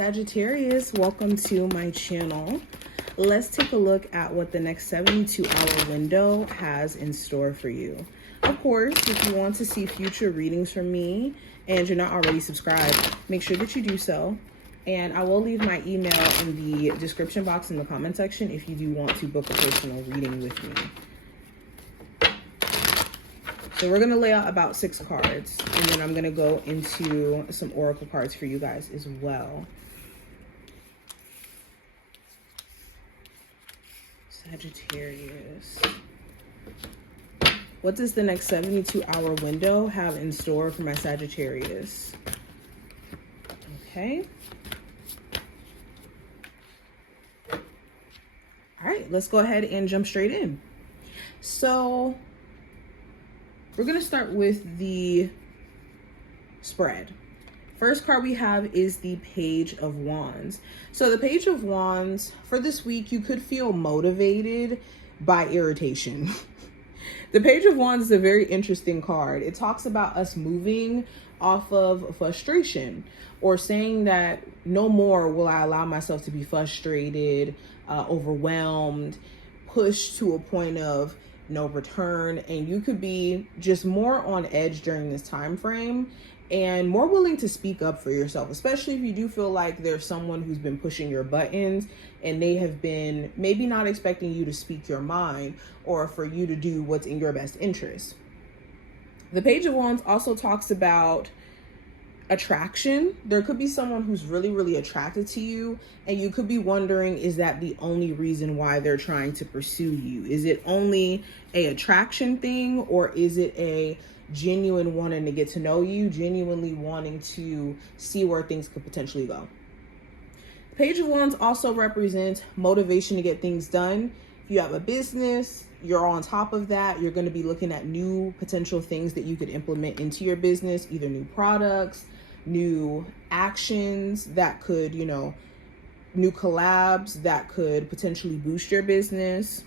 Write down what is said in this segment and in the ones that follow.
Sagittarius, welcome to my channel. Let's take a look at what the next 72-hour window has in store for you. Of course, if you want to see future readings from me and you're not already subscribed, make sure that you do so. And I will leave my email in the description box in the comment section if you do want to book a personal reading with me. So we're going to lay out about 6 cards, and then I'm going to go into some oracle cards for you guys as well. Sagittarius. What does the next 72-hour window have in store for my Sagittarius? Okay. All right, let's go ahead and jump straight in. So we're going to start with the spread. First card we have is the Page of Wands. So the Page of Wands, for this week, you could feel motivated by irritation. The Page of Wands is a very interesting card. It talks about us moving off of frustration, or saying that no more will I allow myself to be frustrated, overwhelmed, pushed to a point of no return. And you could be just more on edge during this time frame and more willing to speak up for yourself, especially if you do feel like there's someone who's been pushing your buttons and they have been maybe not expecting you to speak your mind or for you to do what's in your best interest. The Page of Wands also talks about attraction. There could be someone who's really, really attracted to you, and you could be wondering, is that the only reason why they're trying to pursue you? Is it only a attraction thing, or is it a genuine wanting to get to know you, genuinely wanting to see where things could potentially go? The Page of Wands also represents motivation to get things done. If you have a business, you're on top of that. You're going to be looking at new potential things that you could implement into your business, either new products, new actions that could, new collabs that could potentially boost your business.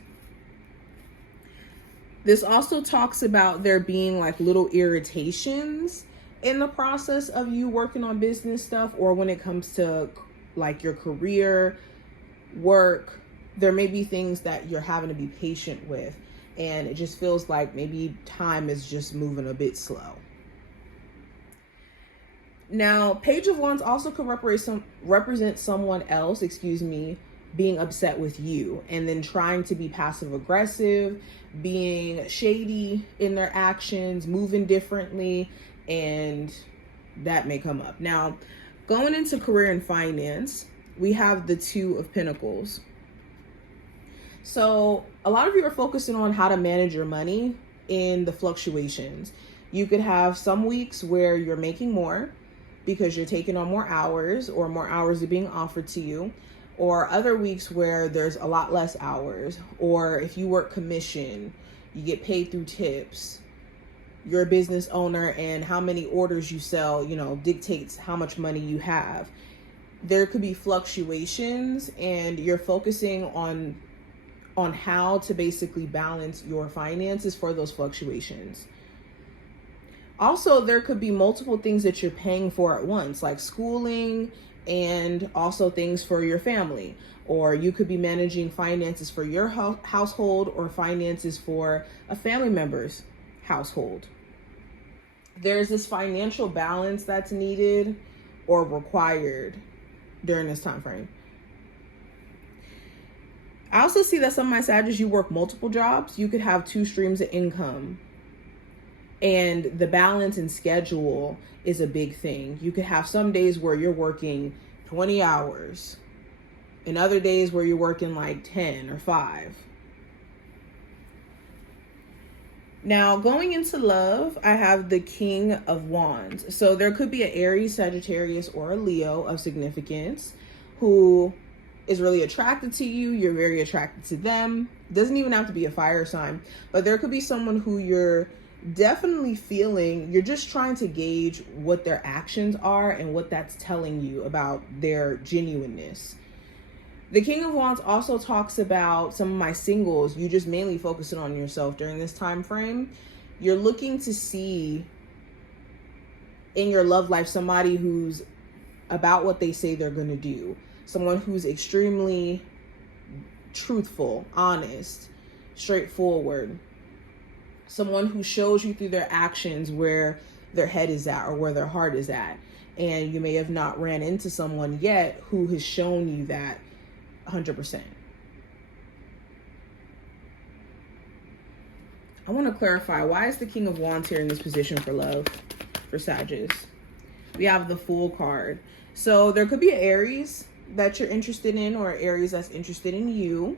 This also talks about there being like little irritations in the process of you working on business stuff, or when it comes to like your career, work. There may be things that you're having to be patient with, and it just feels like maybe time is just moving a bit slow. Now, Page of Wands also could represent someone else, being upset with you and then trying to be passive aggressive, being shady in their actions, moving differently, and that may come up. Now, going into career and finance, we have the Two of Pentacles. So a lot of you are focusing on how to manage your money in the fluctuations. You could have some weeks where you're making more because you're taking on more hours, or more hours are being offered to you, or other weeks where there's a lot less hours, or if you work commission, you get paid through tips. You're a business owner, and how many orders you sell, dictates how much money you have. There could be fluctuations, and you're focusing on how to basically balance your finances for those fluctuations. Also, there could be multiple things that you're paying for at once, like schooling and also things for your family. Or you could be managing finances for your household or finances for a family member's household. There's this financial balance that's needed or required during this time frame. I also see that some of my Sagittarius, you work multiple jobs. You could have 2 streams of income. And the balance and schedule is a big thing. You could have some days where you're working 20 hours and other days where you're working like 10 or 5. Now, going into love, I have the King of Wands. So there could be an Aries, Sagittarius, or a Leo of significance who is really attracted to you. You're very attracted to them. Doesn't even have to be a fire sign, but there could be someone who you're definitely feeling, you're just trying to gauge what their actions are and what that's telling you about their genuineness. The King of Wands also talks about some of my singles. You just mainly focusing on yourself during this time frame. You're looking to see in your love life somebody who's about what they say they're going to do. Someone who's extremely truthful, honest, straightforward. Someone who shows you through their actions where their head is at or where their heart is at. And you may have not ran into someone yet who has shown you that 100%. I want to clarify, why is the King of Wands here in this position for love for Sagittarius? We have the Fool card. So there could be an Aries that you're interested in, or Aries that's interested in you.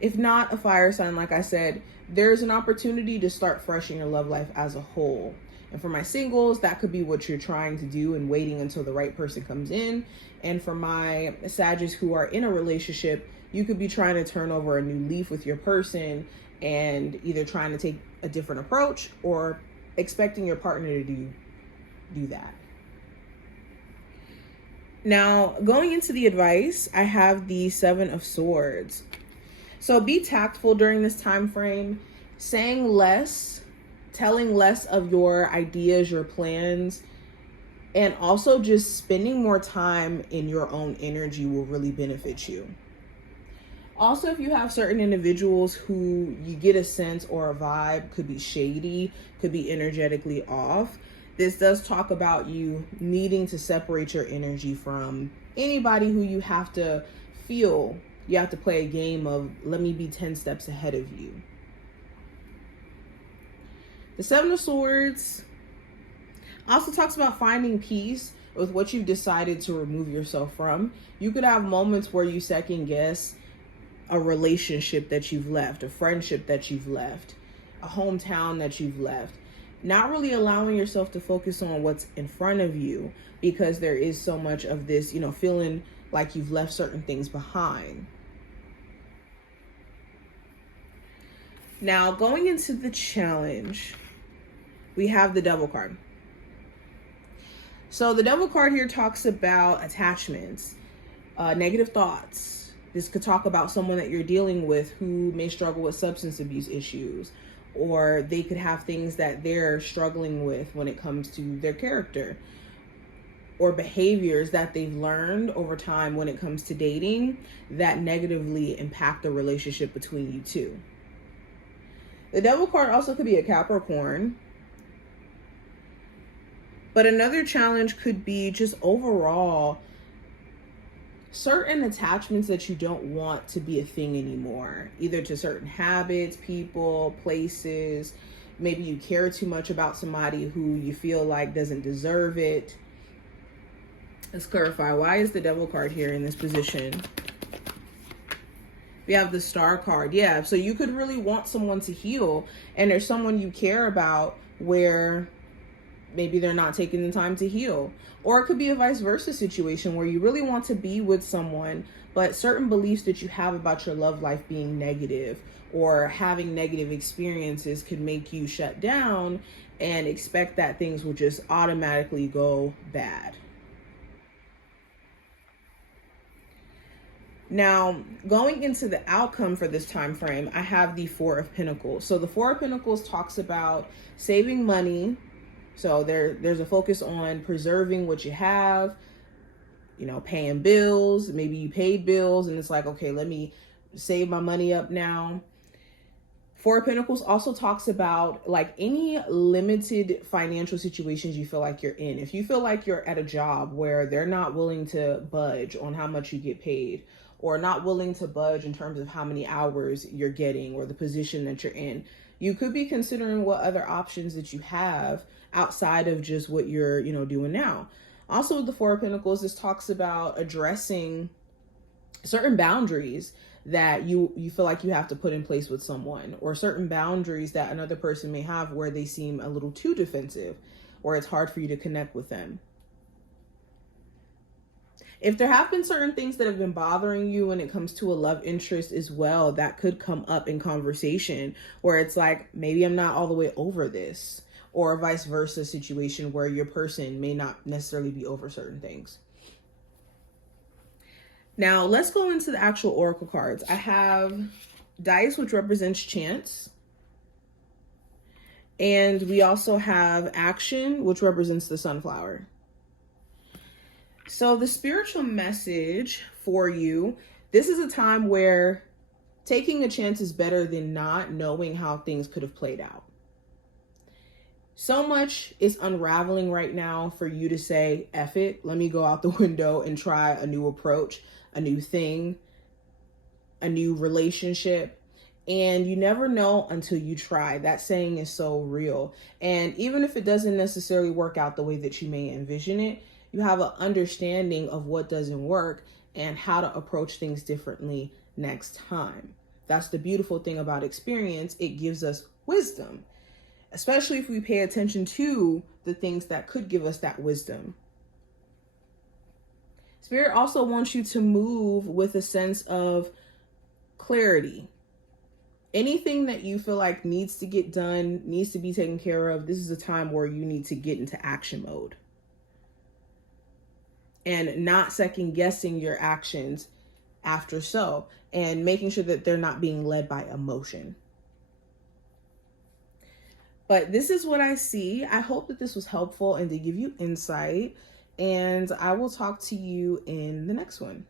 If not, a fire sign, like I said, there's an opportunity to start fresh in your love life as a whole. And for my singles, that could be what you're trying to do and waiting until the right person comes in. And for my Sagittarius who are in a relationship, you could be trying to turn over a new leaf with your person and either trying to take a different approach or expecting your partner to do that. Now, going into the advice, I have the Seven of Swords. So be tactful during this time frame, saying less, telling less of your ideas, your plans, and also just spending more time in your own energy will really benefit you. Also, if you have certain individuals who you get a sense or a vibe could be shady, could be energetically off, this does talk about you needing to separate your energy from anybody who you have to feel. You have to play a game of, let me be 10 steps ahead of you. The Seven of Swords also talks about finding peace with what you've decided to remove yourself from. You could have moments where you second guess a relationship that you've left, a friendship that you've left, a hometown that you've left. Not really allowing yourself to focus on what's in front of you because there is so much of this, feeling like you've left certain things behind. Now, going into the challenge, we have the Devil card. So the Devil card here talks about attachments, negative thoughts. This could talk about someone that you're dealing with who may struggle with substance abuse issues, or they could have things that they're struggling with when it comes to their character, or behaviors that they've learned over time when it comes to dating that negatively impact the relationship between you two. The Devil card also could be a Capricorn. But another challenge could be just overall certain attachments that you don't want to be a thing anymore, either to certain habits, people, places. Maybe you care too much about somebody who you feel like doesn't deserve it. Let's clarify, why is the Devil card here in this position? We have the Star card. Yeah, so you could really want someone to heal, and there's someone you care about where maybe they're not taking the time to heal. Or it could be a vice versa situation where you really want to be with someone, but certain beliefs that you have about your love life being negative or having negative experiences could make you shut down and expect that things will just automatically go bad. Now, going into the outcome for this time frame, I have the Four of Pentacles. So the Four of Pentacles talks about saving money. So there's a focus on preserving what you have, paying bills. Maybe you paid bills and it's like, okay, let me save my money up now. Four of Pentacles also talks about like any limited financial situations you feel like you're in. If you feel like you're at a job where they're not willing to budge on how much you get paid, or not willing to budge in terms of how many hours you're getting or the position that you're in, you could be considering what other options that you have outside of just what you're, doing now. Also, with the Four of Pentacles, this talks about addressing certain boundaries that you feel like you have to put in place with someone, or certain boundaries that another person may have where they seem a little too defensive, or it's hard for you to connect with them. If there have been certain things that have been bothering you when it comes to a love interest as well, that could come up in conversation where it's like, maybe I'm not all the way over this, or a vice versa situation where your person may not necessarily be over certain things. Now, let's go into the actual oracle cards. I have dice, which represents chance. And we also have action, which represents the sunflower. So the spiritual message for you, this is a time where taking a chance is better than not knowing how things could have played out. So much is unraveling right now for you to say, F it, let me go out the window and try a new approach, a new thing, a new relationship. And you never know until you try. That saying is so real. And even if it doesn't necessarily work out the way that you may envision it, you have an understanding of what doesn't work and how to approach things differently next time. That's the beautiful thing about experience. It gives us wisdom, especially if we pay attention to the things that could give us that wisdom. Spirit also wants you to move with a sense of clarity. Anything that you feel like needs to get done, needs to be taken care of, this is a time where you need to get into action mode. And not second guessing your actions after so, and making sure that they're not being led by emotion. But this is what I see. I hope that this was helpful and to give you insight. And I will talk to you in the next one.